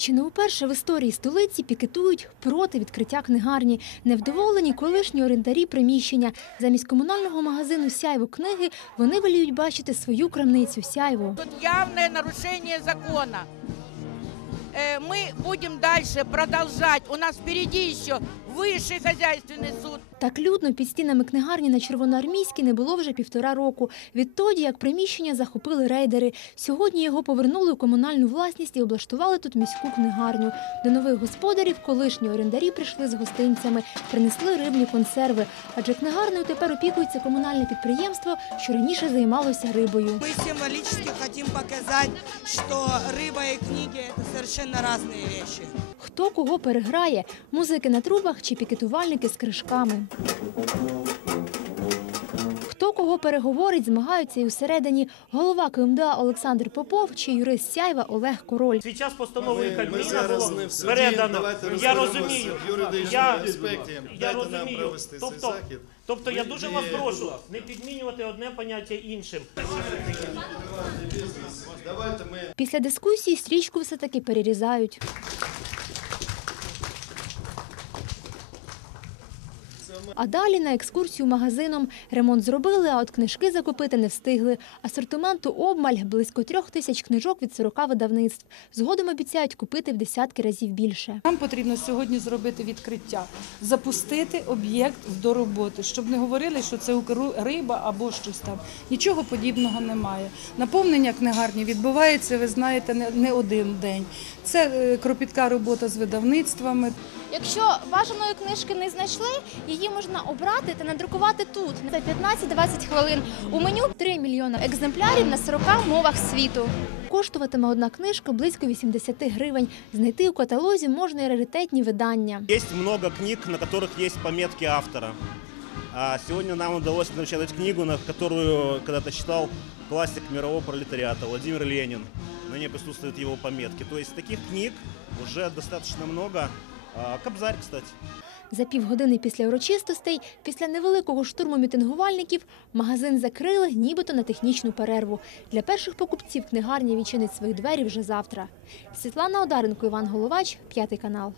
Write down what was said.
Чи не вперше в історії столиці пікетують проти відкриття книгарні? Невдоволені колишні орендарі приміщення. Замість комунального магазину «Сяйво книги» вони воліють бачити свою крамницю «Сяйво». Тут явне нарушення закона. Ми будемо далі продовжувати. У нас впереді еще высший хозяйственный суд. Так людно під стінами книгарні на Червоноармійській не було вже півтора року. Відтоді, як приміщення захопили рейдери. Сьогодні його повернули у комунальну власність і облаштували тут міську книгарню. До нових господарів колишні орендарі прийшли з гостинцями, принесли рибні консерви. Адже книгарнею тепер опікується комунальне підприємство, що раніше займалося рибою. Мы символически хотим показать, что рыба и книги – это совершенно разные вещи. Хто кого переграє – музики на трубах чи пікетувальники з кришками. Хто кого переговорить, змагаються і усередині голова КМДА Олександр Попов чи юрист Сяйва Олег Король. Під час ми Кабміна було не в суді, передано. Я розумію. Я, я розумію. Тобто, тобто я дуже вас прошу не підмінювати одне поняття іншим. Давайте ми Після дискусії стрічку все-таки перерізають. А далі на екскурсію магазином. Ремонт зробили, а от книжки закупити не встигли. Асортименту обмаль – близько трьох тисяч книжок від 40 видавництв. Згодом обіцяють купити в десятки разів більше. Нам потрібно сьогодні зробити відкриття, запустити об'єкт до роботи, щоб не говорили, що це риба або щось там. Нічого подібного немає. Наповнення книгарні відбувається, ви знаєте, не- не один день. Це е, кропітка робота з видавництвами. Якщо бажаної книжки не знайшли, її можна обрати та надрукувати тут за 15-20 хвилин. У меню 3 мільйони екземплярів на 40 мовах світу. Коштуватиме одна книжка близько 80 гривень. Знайти у каталозі можна і раритетні видання. Есть много книг, на которых есть пометки автора. А сегодня нам удалось напечатать книгу, на которую когда-то читал классик мирового пролетариата Владимир Ленин. На ней присутствуют его пометки. То таких книг уже достаточно много. Кобзарь, кстати. За півгодини після урочистостей, після невеликого штурму мітингувальників, магазин закрили нібито на технічну перерву. Для перших покупців книгарня відчинить свої двері вже завтра. Світлана Одаренко, Іван Головач, п'ятий канал.